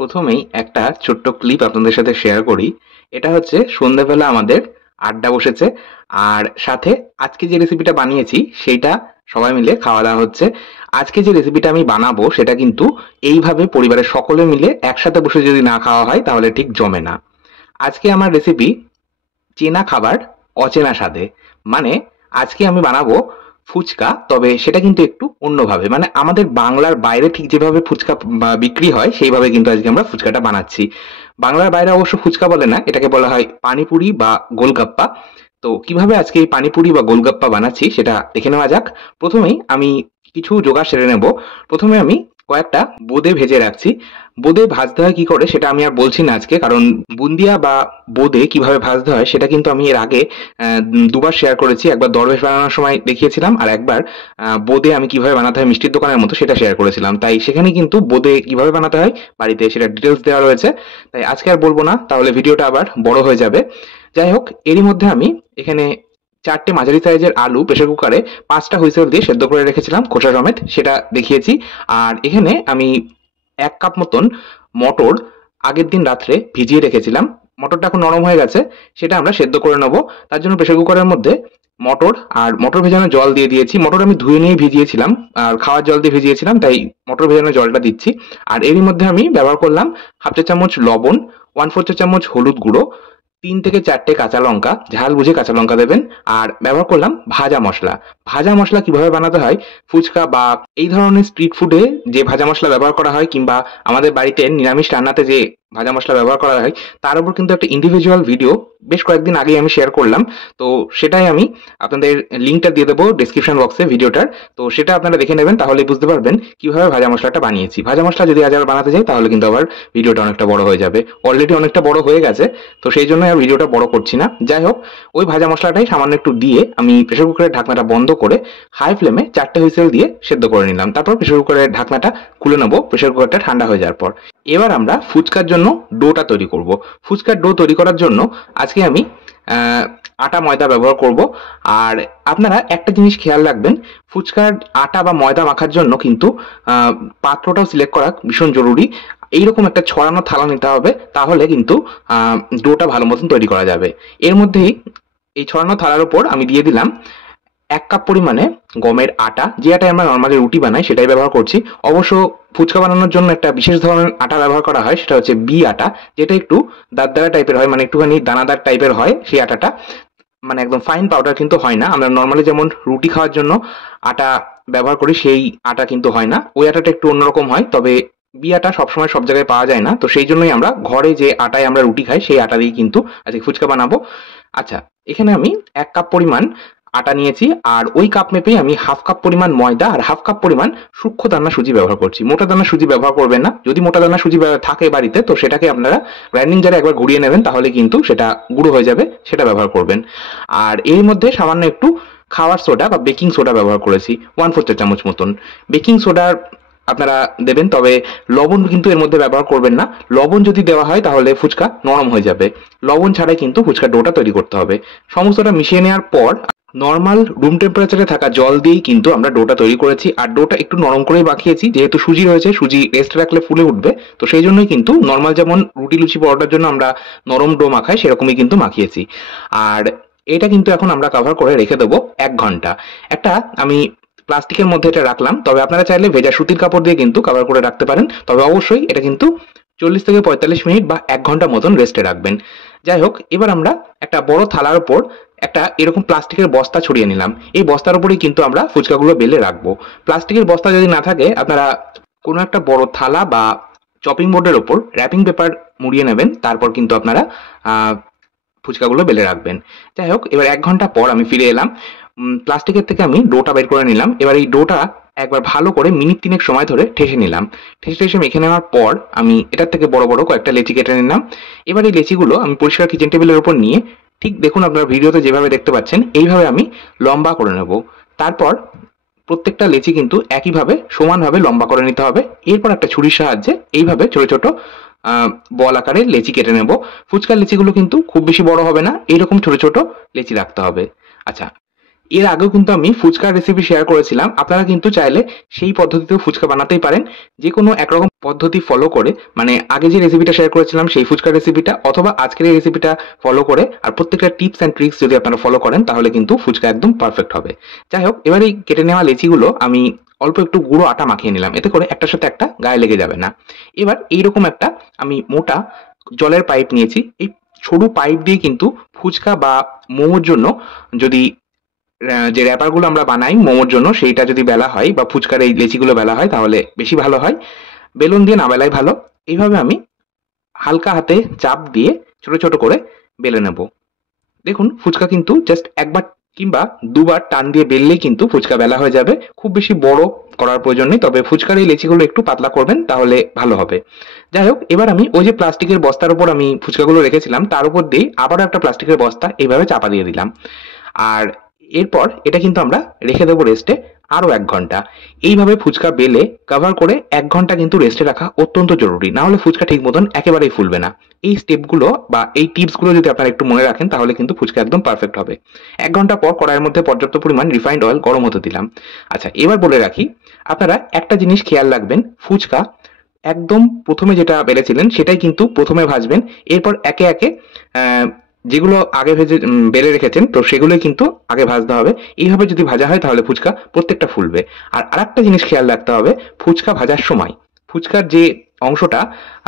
প্রথমেই একটা ছোট্ট ক্লিপ আপনাদের সাথে শেয়ার করি। এটা হচ্ছে সন্ধ্যাবেলা আমাদের আড্ডা বসেছে। আর সাথে আজকে যে রেসিপিটা বানিয়েছি সেইটা সবাই মিলে খাওয়া-দাওয়া হচ্ছে। আজকে যে রেসিপিটা আমি বানাবো সেটা কিন্তু এইভাবে পরিবারের সকলে মিলে একসাথে বসে যদি না খাওয়া হয় তাহলে ঠিক জমে না। আজকে আমার রেসিপি চেনা খাবার অচেনা স্বাদে। মানে আজকে আমি বানাবো ফুচকা, তবে সেটা কিন্তু একটু অন্যভাবে। মানে আমাদের বাংলার বাইরে ঠিক যেভাবে ফুচকা বিক্রি হয় সেইভাবে কিন্তু আজকে আমরা ফুচকাটা বানাচ্ছি। বাংলার বাইরে অবশ্য ফুচকা বলে না, এটাকে বলা হয় পানিপুরি বা গোলগাপ্পা। তো কিভাবে আজকে এই পানিপুরি বা গোলগাপ্পা বানাচ্ছি সেটা দেখে নেওয়া যাক। প্রথমেই আমি কিছু জোগাড় সেরে নেব। প্রথমে আমি কয়েকটা বোঁদে ভেজে রাখছি। বোঁদে ভাজতে হয় কি করে সেটা আমি আর বলছি না আজকে, কারণ বুন্দিয়া বা বোঁদে কিভাবে ভাজতে হয় সেটা কিন্তু আমি এর আগে দুবার শেয়ার করেছি। একবার দরবেশ বানানোর সময় দেখিয়েছিলাম, আর একবার বোঁদে আমি কিভাবে বানাতে হয় মিষ্টির দোকানের মতো সেটা শেয়ার করেছিলাম। তাই সেখানে কিন্তু বোঁদে কিভাবে বানাতে হয় বাড়িতে সেটা ডিটেলস দেওয়া রয়েছে। তাই আজকে আর বলবো না, তাহলে ভিডিওটা আবার বড় হয়ে যাবে। যাই হোক, এরই মধ্যে আমি এখানে ৪টে মাঝারি সাইজের আলু প্রেসার কুকারে ৫টা হুইসেল দিয়ে সেদ্ধ করে রেখেছিলাম খোসা সমেত, সেটা দেখিয়েছি। আর এখানে আমি ১ কাপ মতন মটর আগের দিন রাত্রে ভিজিয়ে রেখেছিলাম। মটরটা এখন নরম হয়ে গেছে, সেটা আমরা সেদ্ধ করে নেব। তার জন্য প্রেসার কুকারের মধ্যে মটর ভেজানো জল দিয়ে দিয়েছি। মটর আমি ধুয়ে নিয়ে ভিজিয়েছিলাম আর খাওয়ার জল দিয়ে ভিজিয়েছিলাম, তাই মটর ভেজানো জলটা দিচ্ছি। আর এরই মধ্যে আমি ব্যবহার করলাম হাফ চা চামচ লবণ, 1/4 চা চামচ হলুদ গুঁড়ো, ৩ থেকে ৪টে কাঁচা লঙ্কা, ঝাল বুঝে কাঁচা লঙ্কা দেবেন। আর ব্যবহার করলাম ভাজা মশলা। ভাজা মশলা কিভাবে বানাতে হয় ফুচকা বা এই ধরনের স্ট্রিট ফুডে যে ভাজা মশলা ব্যবহার করা হয়, কিংবা আমাদের বাড়িতে নিরামিষ রান্নাতে যে ভাজা মশলা ব্যবহার করা হয়, তার উপর কিন্তু একটা ইন্ডিভিজুয়াল ভিডিও বেশ কয়েকদিন আগেই আমি শেয়ার করলাম। তো সেটাই আমি আপনাদের লিঙ্কটা দিয়ে দেবো ডেসক্রিপশন বক্সে ভিডিওটার। তো সেটা আপনারা দেখে নেবেন, তাহলে বুঝতে পারবেন কিভাবে ভাজা মশলাটা বানিয়েছি। ভাজা মশলা যদি আজ আর বানাতে যাই তাহলে কিন্তু আবার ভিডিওটা অনেকটা বড় হয়ে যাবে। অলরেডি অনেকটা বড় হয়ে গেছে, তো সেই জন্য আর ভিডিওটা বড় করছি না। যাই হোক, ওই ভাজা মশলাটাই সামান্য একটু দিয়ে আমি প্রেসার কুকারের ঢাকনাটা বন্ধ করে হাই ফ্লেমে ৪টে হুইসেল দিয়ে সেদ্ধ করে নিলাম। তারপর প্রেসার কুকারের ঢাকনাটা খুলে নেবো প্রেসার কুকারটা ঠান্ডা হয়ে যাওয়ার পর। এবার আমরা ফুচকার জন্য ডোটা তৈরি করব। ফুচকার ডো তৈরি করার জন্য আজকে আমি আটা ময়দা ব্যবহার করব। আর আপনারা একটা জিনিস খেয়াল রাখবেন, ফুচকার আটা বা ময়দা মাখার জন্য কিন্তু পাত্রটাও সিলেক্ট করা ভীষণ জরুরি। এইরকম একটা ছড়ানো থালা নিতে হবে, তাহলে কিন্তু ডোটা ভালো মতন তৈরি করা যাবে। এর মধ্যেই এই ছড়ানো থালার উপর আমি দিয়ে দিলাম ১ কাপ পরিমাণে গমের আটা। যে আটায় আমরা নর্মালি রুটি বানাই সেটাই ব্যবহার করছি। অবশ্য ফুচকা বানানোর জন্য একটা বিশেষ ধরনের আটা ব্যবহার করা হয়, সেটা হচ্ছে বি আটা, যেটা একটু দারদারা টাইপের হয়, মানে একটুখানি দানাদার টাইপের হয় সেই আটাটা। মানে একদম ফাইন পাউডার কিন্তু হয় না। আমরা নর্মালি যেমন রুটি খাওয়ার জন্য আটা ব্যবহার করি সেই আটা কিন্তু হয় না, ওই আটাটা একটু অন্যরকম হয়। তবে বি আটা সবসময় সব জায়গায় পাওয়া যায় না, তো সেই জন্যই আমরা ঘরে যে আটায় আমরা রুটি খাই সেই আটা দিয়েই কিন্তু আজকে ফুচকা বানাবো। আচ্ছা, এখানে আমি ১ কাপ পরিমাণ আটা নিয়েছি, আর ওই কাপ মেপেই আমি হাফ কাপ পরিমাণ ময়দা আর হাফ কাপ পরিমাণ সূক্ষ্ম দানা সুজি ব্যবহার করছি। মোটা দানা সুজি ব্যবহার করবেন না। যদি মোটা দানা সুজি থাকে বাড়িতে, তো সেটাকে আপনারা গ্রাইন্ডিং জারে একবার ঘুরিয়ে নেবেন, তাহলে কিন্তু সেটা গুঁড়ো হয়ে যাবে, সেটা ব্যবহার করবেন। আর এর মধ্যে সামান্য একটু খাওয়ার সোডা বা বেকিং সোডা ব্যবহার করেছি 1/4 চা চামচ মতন। বেকিং সোডা আপনারা দেবেন, তবে লবণ কিন্তু এর মধ্যে ব্যবহার করবেন না। লবণ যদি দেওয়া হয় তাহলে ফুচকা নরম হয়ে যাবে। লবণ ছাড়াই কিন্তু ফুচকার ডোটা তৈরি করতে হবে। সমস্তটা মিশিয়ে নেওয়ার পর নর্মাল রুম টেম্পারেচারে থাকা জল দিয়েই কিন্তু আমরা ডোটা তৈরি করেছি। আর ডোটা একটু নরম করেই মাখিয়েছি, যেহেতু সুজি রয়েছে, সুজি রেস্ট রাখলে ফুলে উঠবে। তো সেই জন্যই কিন্তু নর্মাল যেমন রুটি লুচি পরোটার জন্য আমরা নরম ডো মাখাই, সেরকমই কিন্তু মাখিয়েছি। আর এটা কিন্তু এখন আমরা কভার করে রেখে দেবো ১ ঘন্টা। একটা আমি প্লাস্টিকের মধ্যে এটা রাখলাম, তবে আপনারা চাইলে ভেজা সুতির কাপড় দিয়ে কিন্তু কভার করে রাখতে পারেন। তবে অবশ্যই এটা কিন্তু ৪০ থেকে ৪৫ মিনিট বা ১ ঘন্টা মতন রেস্টে রাখবেন। যাই হোক, এবার আমরা একটা বড় থালার উপর একটা এরকম প্লাস্টিকের বস্তা ছড়িয়ে নিলাম। এই বস্তার উপরেই কিন্তু আমরা ফুচকাগুলো বেলে রাখবো। প্লাস্টিকের বস্তা যদি না থাকে, আপনারা কোনো একটা বড় থালা বা চপিং বোর্ডের ওপর র্যাপিং পেপার মুড়িয়ে নেবেন, তারপর কিন্তু আপনারা ফুচকাগুলো বেলে রাখবেন। যাই হোক, এবার ১ ঘন্টা পর আমি ফিরে এলাম। প্লাস্টিকের থেকে আমি ডোটা বের করে নিলাম। এবার এই ডোটা একবার ভালো করে মিনিট ৩ সময় ধরে ঠেসে নিলাম। ঠেসে মেখে নেওয়ার পর আমি এটার থেকে বড় বড় কয়েকটা লেচি কেটে নিলাম। এবার এই লেচিগুলো আমি পরিষ্কার কিচেন টেবিলের উপর নিয়ে, ঠিক দেখুন আপনারা ভিডিওতে যেভাবে দেখতে পাচ্ছেন, এইভাবে আমি লম্বা করে নেব। তারপর প্রত্যেকটা লেচি কিন্তু একইভাবে সমানভাবে লম্বা করে নিতে হবে। এরপর একটা ছুরির সাহায্যে এইভাবে ছোট ছোট বল আকারে লেচি কেটে নেব। ফুচকার লেচিগুলো কিন্তু খুব বেশি বড় হবে না, এইরকম ছোট ছোট লেচি রাখতে হবে। আচ্ছা, এর আগেও কিন্তু আমি ফুচকার রেসিপি শেয়ার করেছিলাম, আপনারা কিন্তু চাইলে সেই পদ্ধতিতেও ফুচকা বানাতেই পারেন। যে কোনো একরকম পদ্ধতি ফলো করে, মানে আগে যে রেসিপিটা শেয়ার করেছিলাম সেই ফুচকার রেসিপিটা অথবা আজকের এই রেসিপিটা ফলো করে আর প্রত্যেকটা টিপস অ্যান্ড ট্রিক্স যদি আপনারা ফলো করেন তাহলে কিন্তু ফুচকা একদম পারফেক্ট হবে। যাই হোক, এবার এই কেটে নেওয়া লেচিগুলো আমি অল্প একটু গুঁড়ো আটা মাখিয়ে নিলাম, এতে করে একটার সাথে একটা গায়ে লেগে যাবে না। এবার এইরকম একটা আমি মোটা জলের পাইপ নিয়েছি। এই সরু পাইপ দিয়ে কিন্তু ফুচকা বা মোমোর জন্য যদি যে র্যাপারগুলো আমরা বানাই মোমোর জন্য সেইটা যদি বেলা হয় বা ফুচকার এই লেচিগুলো বেলা হয় তাহলে বেশি ভালো হয়। বেলুন দিয়ে না বেলাই ভালো। এইভাবে আমি হালকা হাতে চাপ দিয়ে ছোট ছোট করে বেলে নেব। দেখুন ফুচকা কিন্তু জাস্ট একবার কিংবা দুবার টান দিয়ে বেললেই কিন্তু ফুচকা বেলা হয়ে যাবে। খুব বেশি বড় করার প্রয়োজন নেই, তবে ফুচকার এই লেচিগুলো একটু পাতলা করবেন তাহলে ভালো হবে। যাই হোক, এবার আমি ওই যে প্লাস্টিকের বস্তার উপর আমি ফুচকাগুলো রেখেছিলাম তার উপর দিয়ে আবারও একটা প্লাস্টিকের বস্তা এইভাবে চাপা দিয়ে দিলাম। আর এরপর এটা কিন্তু আমরা রেখে দেবো রেস্টে আরো 1 ঘন্টা। এইভাবে ফুচকা বেলে কভার করে 1 ঘন্টা কিন্তু রেস্টে রাখা অত্যন্ত জরুরি, না হলে ফুচকা ঠিক মতন একেবারেই ফুলবে না। এই স্টেপগুলো বা এই টিপসগুলো যদি আপনারা একটু মনে রাখেন তাহলে কিন্তু ফুচকা একদম পারফেক্ট হবে। 1 ঘন্টা পর কড়াইয়ের মধ্যে পর্যাপ্ত পরিমাণ রিফাইন্ড অয়েল গরম হতে দিলাম। আচ্ছা, এবার বলে রাখি, আপনারা একটা জিনিস খেয়াল রাখবেন, ফুচকা একদম প্রথমে যেটা বেলেছিলেন সেটাই কিন্তু প্রথমে ভাজবেন। এরপর একে একে যেগুলো আগে ভেজে বেলে রেখেছেন তো সেগুলোই কিন্তু আগে ভাজতে হবে। এইভাবে যদি ভাজা হয় তাহলে ফুচকা প্রত্যেকটা ফুলবে। আর আরেকটা জিনিস খেয়াল রাখতে হবে, ফুচকা ভাজার সময় ফুচকার যে অংশটা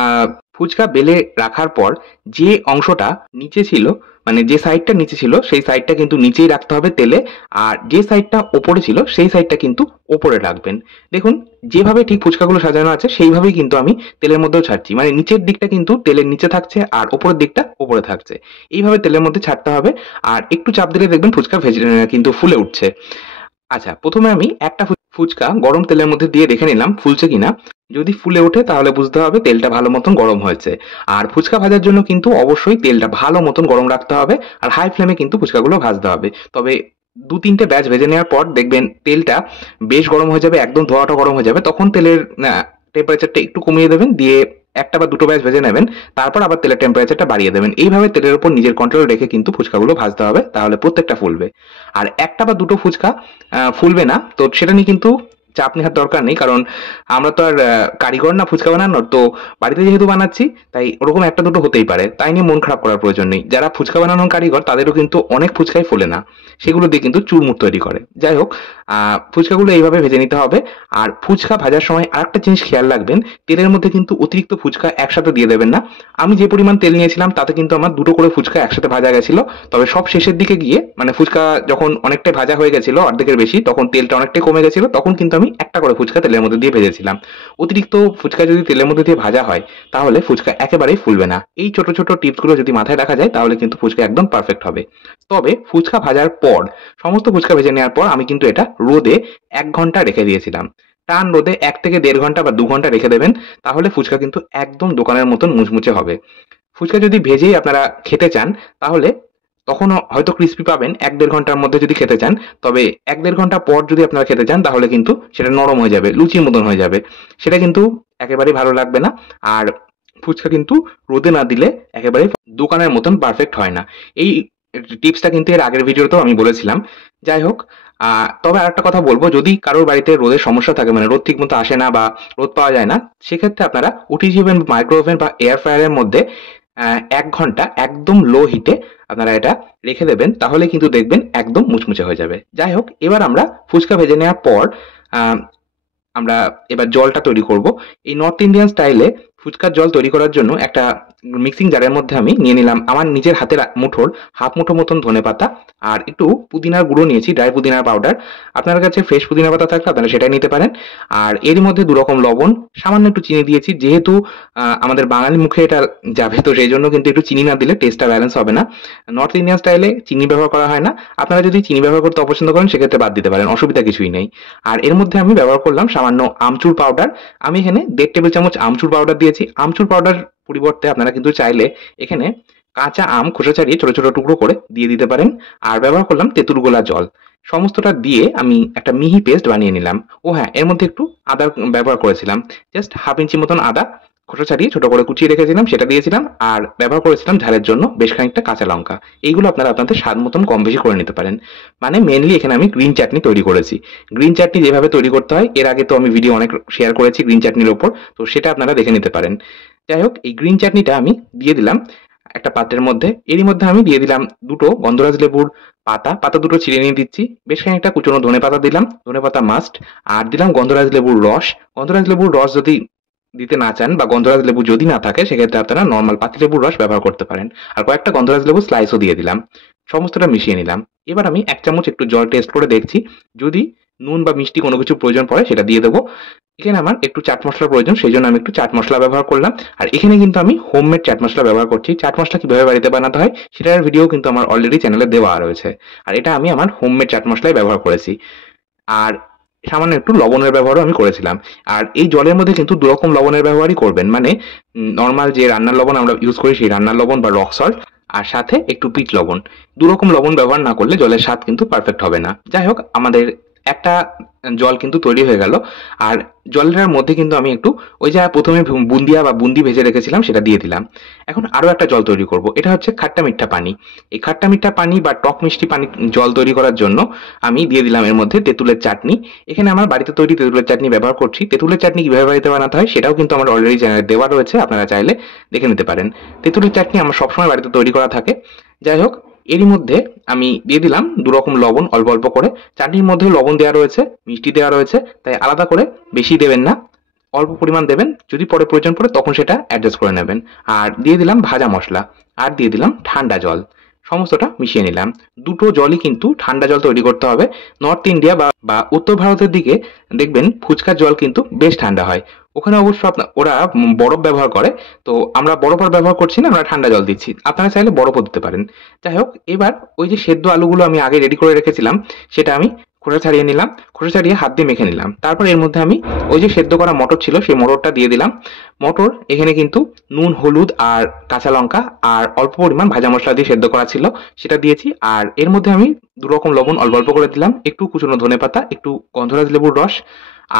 আহ, ফুচকা বেলে রাখার পর যে অংশটা নিচে ছিল, মানে যে সাইডটা নিচে ছিল সেই সাইডটা কিন্তু নিচেই রাখতে হবে তেলে, আর যে সাইডটা ওপরে ছিল সেই সাইডটা কিন্তু ওপরে রাখবেন। দেখুন যেভাবে ঠিক ফুচকাগুলো সাজানো আছে সেইভাবেই কিন্তু আমি তেলের মধ্যেও ছাড়ছি, মানে নিচের দিকটা কিন্তু তেলের নিচে থাকছে আর ওপরের দিকটা ওপরে থাকছে। এইভাবে তেলের মধ্যে ছাড়তে হবে। আর একটু চাপ দিলে দেখবেন ফুচকা ভেজে কিন্তু ফুলে উঠছে। আচ্ছা, প্রথমে আমি একটা ফুচকা গরম তেলের মধ্যে দিয়ে দেখে নিলাম ফুলছে কিনা। যদি ফুলে ওঠে তাহলে বুঝতে হবে তেলটা ভালো মতন গরম হয়েছে। আর ফুচকা ভাজার জন্য কিন্তু অবশ্যই তেলটা ভালো মতন গরম রাখতে হবে আর হাই ফ্লেমে কিন্তু ফুচকাগুলো ভাজতে হবে। তবে 2-3টে ব্যাচ ভেজে নেওয়ার পর দেখবেন তেলটা বেশ গরম হয়ে যাবে, একদম ধোঁয়াটা গরম হয়ে যাবে, তখন তেলের টেম্পারেচারটা একটু কমিয়ে দেবেন, দিয়ে একটা বা দুটো ব্যাচ ভেজে নেবেন, তারপর আবার তেলের টেম্পারেচারটা বাড়িয়ে দেবেন। এইভাবে তেলের উপর নিজের কন্ট্রোল রেখে কিন্তু ফুচকাগুলো ভাজতে হবে, তাহলে প্রত্যেকটা ফুলবে। আর একটা বা দুটো ফুচকা ফুলবে না তো সেটা নিয়ে কিন্তু চাপ নেওয়ার দরকার নেই, কারণ আমরা তো আর কারিগর না ফুচকা বানানোর, তো বাড়িতে যেহেতু বানাচ্ছি তাই ওরকম একটা দুটো হতেই পারে, তাই নিয়ে মন খারাপ করার প্রয়োজন নেই। যারা ফুচকা বানানোর কারিগর তাদেরও কিন্তু অনেক ফুচকাই ফোলে না, সেগুলো দিয়ে কিন্তু চুরমুর তৈরি করে। যাই হোক, ফুচকাগুলো এইভাবে ভেজে নিতে হবে। আর ফুচকা ভাজার সময় আরেকটা জিনিস খেয়াল রাখবেন, তেলের মধ্যে কিন্তু অতিরিক্ত ফুচকা একসাথে দিয়ে দেবেন না। আমি যে পরিমাণ তেল নিয়েছিলাম তাতে কিন্তু আমার দুটো করে ফুচকা একসাথে ভাজা গেছিল, তবে সব শেষের দিকে গিয়ে মানে ফুচকা যখন অনেকটাই ভাজা হয়ে গেছিল অর্ধেকের বেশি, তখন তেলটা অনেকটাই কমে গেছিল, তখন কিন্তু আমি একটা করে ফুচকা তেলের মধ্যে দিয়ে ভেজেছিলাম। অতিরিক্ত ফুচকা যদি তেলের মধ্যে দিয়ে ভাজা হয় তাহলে ফুচকা একেবারেই ফুলবে না। এই ছোট ছোট টিপসগুলো যদি মাথায় রাখা যায় তাহলে কিন্তু ফুচকা একদম পারফেক্ট হবে। তবে ফুচকা ভাজার পর, সমস্ত ফুচকা ভেজে নেওয়ার পর আমি কিন্তু এটা রোদে 1 ঘন্টা রেখে দিয়েছিলাম। টান রোদে 1 থেকে 1.5 ঘন্টা বা 2 ঘন্টা রেখে দেবেন, তাহলে ফুচকা কিন্তু একদম দোকানের মতন মুচমুচে হবে। ফুচকা যদি ভেজেই আপনারা খেতে চান তাহলে তখন হয়তো ক্রিস্পি পাবেন 1-1.5 ঘন্টার মধ্যে যদি খেতে চান, তবে 1-1.5 ঘন্টা পর যদি আপনারা খেতে চান তাহলে কিন্তু সেটা নরম হয়ে যাবে, লুচির মতন হয়ে যাবে, সেটা কিন্তু একেবারেই ভালো লাগবে না। আর ফুচকা কিন্তু রোদে না দিলে একেবারে দোকানের মতন পারফেক্ট হয় না। এই টিপসটা কিন্তু এর আগের ভিডিওতেও আমি বলেছিলাম। যাই হোক, তবে আরেকটা কথা বলবো, যদি কারোর বাড়িতে রোদের সমস্যা থাকে, মানে রোদ ঠিক মতো আসে না বা রোদ পাওয়া যায় না, সেক্ষেত্রে আপনারা ওটিজি ওভেন, মাইক্রো ওভেন বা এয়ার ফ্রায়ারের মধ্যে 1 ঘন্টা একদম লো হিটে আপনারা এটা রেখে দেবেন, তাহলে কিন্তু দেখবেন একদম মুচমুচে হয়ে যাবে। যাই হোক, এবার আমরা ফুচকা ভেজে নেওয়ার পর আহ, আমরা এবার জলটা তৈরি করব। এই নর্থ ইন্ডিয়ান স্টাইলে ফুচকার জল তৈরি করার জন্য একটা মিক্সিং জারের মধ্যে আমি নিয়ে নিলাম আমার নিজের হাতের মুঠোর হাফ মুঠো মতন ধনেপাতা, আর একটু পুদিনার গুঁড়ো নিয়েছি, ড্রাই পুদিনার পাউডার। আপনার কাছে ফ্রেশ পুদিনা পাতা থাকলে আপনারা সেটাই নিতে পারেন। আর এর মধ্যে 2 রকম লবণ, সামান্য একটু চিনি দিয়েছি, যেহেতু আমাদের বাঙালি মুখে এটা যাবে তো সেই জন্য কিন্তু একটু চিনি না দিলে টেস্টটা ব্যালেন্স হবে না। নর্থ ইন্ডিয়ান স্টাইলে চিনি ব্যবহার করা হয় না, আপনারা যদি চিনি ব্যবহার করতে অপছন্দ করেন সেক্ষেত্রে বাদ দিতে পারেন, অসুবিধা কিছুই নেই। আর এর মধ্যে আমি ব্যবহার করলাম সামান্য আমচুর পাউডার। আমি এখানে 1.5 টেবিল চামচ আমচুর পাউডার দিয়েছি। আমচুর পাউডার পরিবর্তে আপনারা কিন্তু চাইলে এখানে কাঁচা আম খোসা ছাড়িয়ে ছোট ছোট টুকরো করে দিয়ে দিতে পারেন। আর ব্যবহার করলাম তেঁতুল গোলা জল। সমস্তটা দিয়ে আমি একটা মিহি পেস্ট বানিয়ে নিলাম। ও হ্যাঁ, এর মধ্যে একটু আদার ব্যবহার করেছিলাম, জাস্ট হাফ ইঞ্চি মতন আদা খোসা ছাড়িয়ে ছোট করে কুচিয়ে রেখেছিলাম সেটা দিয়েছিলাম, আর ব্যবহার করেছিলাম ঝালের জন্য বেশ খানিকটা কাঁচা লঙ্কা। এইগুলো আপনারা আপনাদের স্বাদ মতন কম বেশি করে নিতে পারেন। মানে মেনলি এখানে আমি গ্রিন চাটনি তৈরি করেছি। গ্রিন চাটনি যেভাবে তৈরি করতে হয় এর আগে তো আমি ভিডিও অনেক শেয়ার করেছি গ্রিন চাটনির ওপর, তো সেটা আপনারা দেখে নিতে পারেন। যাই হোক, এই গ্রিন চাটনিটা আমি দিয়ে দিলাম একটা পাত্রের মধ্যে। এরই মধ্যে আমি দিয়ে দিলাম দুটো গন্ধরাজ লেবুর পাতা দুটো ছিঁড়ে নিয়ে দিচ্ছি। বেশ খানিকটা কুচনো ধনেপাতা দিলাম, ধনেপাতা মাস্ট। আর দিলাম গন্ধরাজ লেবুর রস। গন্ধরাজ লেবুর রস যদি দিতে না চান বা গন্ধরাজ লেবু যদি না থাকে সেক্ষেত্রে আপনারা নর্মাল পাতিলেবুর রস ব্যবহার করতে পারেন। আর কয়েকটা গন্ধরাজ লেবু স্লাইসও দিয়ে দিলাম। সমস্তটা মিশিয়ে নিলাম। এবার আমি 1 চামচ একটু জল টেস্ট করে দেখছি। যদি নুন বা মিষ্টি কোনো কিছু প্রয়োজন পড়ে সেটা দিয়ে দেবো। এখানে আমার একটু চাট মসলার প্রয়োজন, সেই জন্য আমি একটু চাট মসলা ব্যবহার করলাম। আর এখানে কিন্তু আমি হোমমেড চাট মসলা ব্যবহার করছি। চাট মসলা কিভাবে বাড়িতে বানাতে হয় সেটার ভিডিও কিন্তু আমার অলরেডি চ্যানেলে দেওয়া রয়েছে। আর এটা আমি আমার হোমমেড চাট মসলাই ব্যবহার করেছি। আর সামান্য একটু লবণের ব্যবহারও আমি করেছিলাম। আর এই জলের মধ্যে কিন্তু 2 রকম লবণের ব্যবহারই করবেন। মানে নরমাল যে রান্নার লবণ আমরা ইউজ করি সেই রান্নার লবণ বা রক সল্ট, আর সাথে একটু বিট লবণ। 2 রকম লবণ ব্যবহার না করলে জলের স্বাদ কিন্তু পারফেক্ট হবে না। যাই হোক, আমাদের একটা জল কিন্তু তৈরি হয়ে গেল। আর জলটার মধ্যে কিন্তু আমি একটু ওই যে প্রথমে বুন্দিয়া বা বুন্দি ভেজে রেখেছিলাম সেটা দিয়ে দিলাম। এখন আরো একটা জল তৈরি করব। এটা হচ্ছে খাট্টা মিঠা পানি। এই খাট্টা মিঠা পানি বা টক মিষ্টি পানি জল তৈরি করার জন্য আমি দিয়ে দিলাম এর মধ্যে তেঁতুলের চাটনি। এখানে আমার বাড়িতে তৈরি তেঁতুলের চাটনি ব্যবহার করছি। তেঁতুলের চাটনি কিভাবে বাড়িতে বানাতে হয় সেটাও কিন্তু আমার অলরেডি চ্যানেলে দেওয়া রয়েছে, আপনারা চাইলে দেখে নিতে পারেন। তেঁতুলের চাটনি আমার সবসময় বাড়িতে তৈরি করা থাকে। যাই হোক, এরই মধ্যে আমি দিয়ে দিলাম 2 রকম লবণ অল্প অল্প করে। চাটনির মধ্যে লবণ দেওয়া রয়েছে, মিষ্টি দেওয়া রয়েছে, তাই আলাদা করে বেশি দেবেন না, অল্প পরিমাণ দেবেন। যদি পরে প্রয়োজন পড়ে তখন সেটা অ্যাডজাস্ট করে নেবেন। আর দিয়ে দিলাম ভাজা মশলা, আর দিয়ে দিলাম ঠান্ডা জল। সমস্তটা মিশিয়ে নিলাম। দুটো জলই কিন্তু ঠান্ডা জল তৈরি করতে হবে। নর্থ ইন্ডিয়া বা উত্তর ভারতের দিকে দেখবেন ফুচকার জল কিন্তু বেশ ঠান্ডা হয়। ওখানে অবশ্য ওরা বরফ ব্যবহার করে। তো আমরা বরফ আর ব্যবহার করছি না, আমরা ঠান্ডা জল দিচ্ছি। আপনারা চাইলে বরফও দিতে পারেন। যাই হোক, এবার ওই যে সেদ্ধ আলুগুলো আমি আগে রেডি করে রেখেছিলাম সেটা আমি খোসা ছাড়িয়ে নিলাম। খোসা ছাড়িয়ে হাত দিয়ে মেখে নিলাম। তারপর এর মধ্যে আমি ওই যে সেদ্ধ করা মটর ছিল সেই মটরটা দিয়ে দিলাম। মটর এখানে কিন্তু নুন, হলুদ আর কাঁচা লঙ্কা আর অল্প পরিমাণ ভাজা মসলা দিয়ে সেদ্ধ করা ছিল সেটা দিয়েছি। আর এর মধ্যে আমি 2 রকম লবণ অল্প অল্প করে দিলাম, একটু কুচনো ধনেপাতা, একটু গন্ধরাজ লেবুর রস,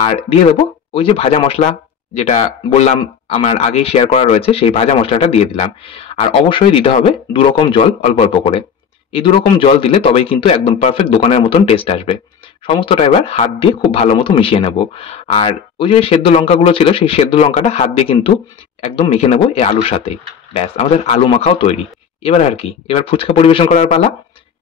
আর দিয়ে দেবো ওই যে ভাজা মসলা যেটা বললাম আমার আগেই শেয়ার করা রয়েছে সেই ভাজা মশলাটা দিয়ে দিলাম। আর অবশ্যই দিতে হবে 2 রকম জল অল্প অল্প করে। এই 2 রকম জল দিলে তবেই কিন্তু একদম পারফেক্ট দোকানের মতন টেস্ট আসবে। সমস্তটা এবার হাত দিয়ে খুব ভালো মতো মিশিয়ে নেব। আর ওই যে সেদ্ধ লঙ্কাগুলো ছিল সেই সেদ্ধ লঙ্কাটা হাত দিয়ে কিন্তু একদম মেখে নেব এই আলুর সাথেই। ব্যাস, আমাদের আলু মাখাও তৈরি। এবার আর কি, এবার ফুচকা পরিবেশন করার পালা।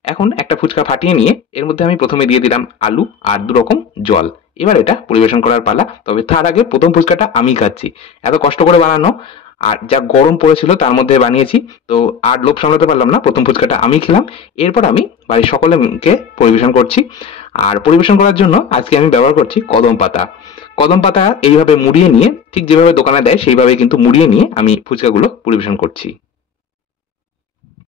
এখন একটা ফুচকা ফাটিয়ে নিয়ে এর মধ্যে আমি প্রথমে দিয়ে দিলাম আলু আর 2 রকম জল। এবার এটা পরিবেশন করার পালা। তবে তার আগে প্রথম ফুচকাটা আমি খাচ্ছি। এত কষ্ট করে বানানো আর যা গরম পড়েছিল তার মধ্যে বানিয়েছি। তো আর লোভ সামলাতে পারলাম না, প্রথম ফুচকাটা আমি খেলাম। এরপর আমি বাড়ির সকলকে পরিবেশন করছি। আর পরিবেশন করার জন্য আজকে আমি ব্যবহার করছি কদম পাতা। কদম পাতা এইভাবে মুড়িয়ে নিয়ে, ঠিক যেভাবে দোকানে দেয় সেইভাবে কিন্তু মুড়িয়ে নিয়ে আমি ফুচকাগুলো পরিবেশন করছি।